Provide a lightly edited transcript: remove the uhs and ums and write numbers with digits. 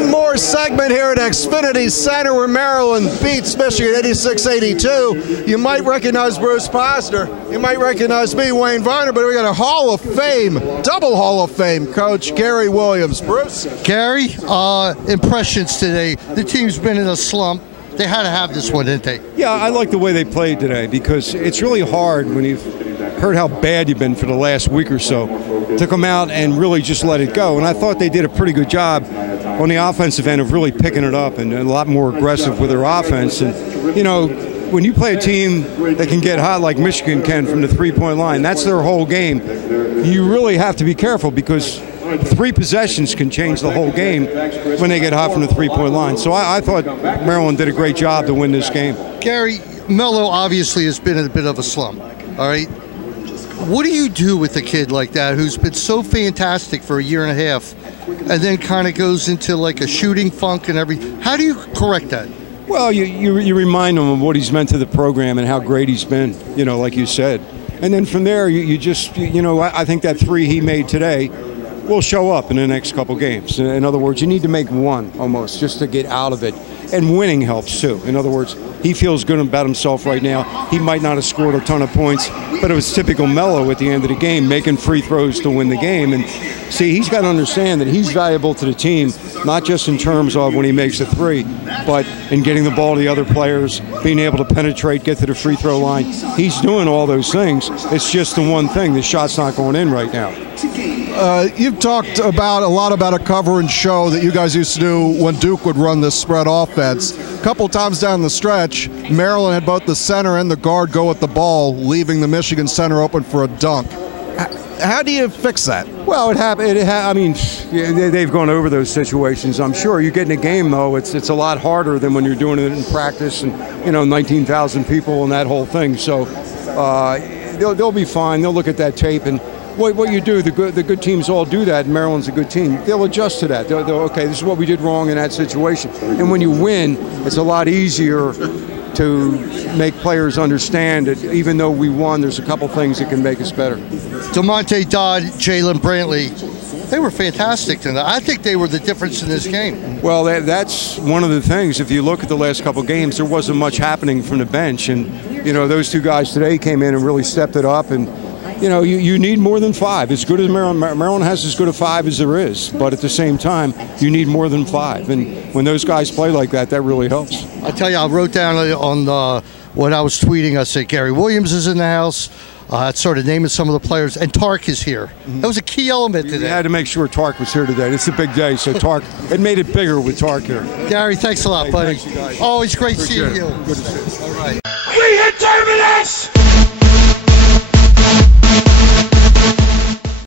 one more segment here at Xfinity Center where Maryland beats Michigan 86-82. You might recognize Bruce Posner. You might recognize me, Wayne Varner, but we got a Hall of Fame, double Hall of Fame coach, Gary Williams. Bruce? Gary, impressions today. The team's been in a slump. They had to have this one, didn't they? Yeah, I like the way they played today because it's really hard when you've heard how bad you've been for the last week or so to come out and really just let it go. And I thought they did a pretty good job on the offensive end of really picking it up and a lot more aggressive with their offense. And, you know, when you play a team that can get hot like Michigan can from the three-point line, that's their whole game. You really have to be careful because 3 possessions can change the whole game when they get hot from the three-point line. So I thought Maryland did a great job to win this game. Gary, Melo obviously has been in a bit of a slump, all right? What do you do with a kid like that who's been so fantastic for a year and a half and then kind of goes into like a shooting funk and everything? How do you correct that? Well, you remind him of what he's meant to the program and how great he's been, you know, like you said. And then from there, you just, you know, I think that 3 he made today will show up in the next couple games. In other words, you need to make one almost just to get out of it. And winning helps too. In other words, he feels good about himself right now. He might not have scored a ton of points, but it was typical Melo at the end of the game, making free throws to win the game. And see, he's got to understand that he's valuable to the team, not just in terms of when he makes a 3, but in getting the ball to the other players, being able to penetrate, get to the free throw line. He's doing all those things. It's just the one thing, the shot's not going in right now. You've talked a lot about a cover and show that you guys used to do when Duke would run this spread offense. A couple times down the stretch, Maryland had both the center and the guard go at the ball, leaving the Michigan center open for a dunk. How do you fix that? Well, I mean, they've gone over those situations. I'm sure you get in a game, though, it's a lot harder than when you're doing it in practice and, you know, 19,000 people and that whole thing. So they'll be fine. They'll look at that tape and what you do, the good teams all do that, and Maryland's a good team. They'll adjust to that. They'll okay, this is what we did wrong in that situation. And when you win, it's a lot easier to make players understand that even though we won, there's a couple things that can make us better. DeMonte Dodd, Jalen Brantley, they were fantastic tonight. I think they were the difference in this game. Well, that's one of the things. If you look at the last couple games, there wasn't much happening from the bench. And, you know, those 2 guys today came in and really stepped it up. And, you know, you need more than 5. As good as Maryland has as good a 5 as there is. But at the same time, you need more than 5. And when those guys play like that, that really helps. I tell you, I wrote down on when I was tweeting, I said, Gary Williams is in the house. Sort of naming some of the players, and Tark is here. That was a key element today. You had to make sure Tark was here today. It's a big day, so Tark, it made it bigger with Tark here. Gary, thanks a lot, buddy. Thanks, you guys. Always great seeing you. Good to see you. All right. We hit Terminus!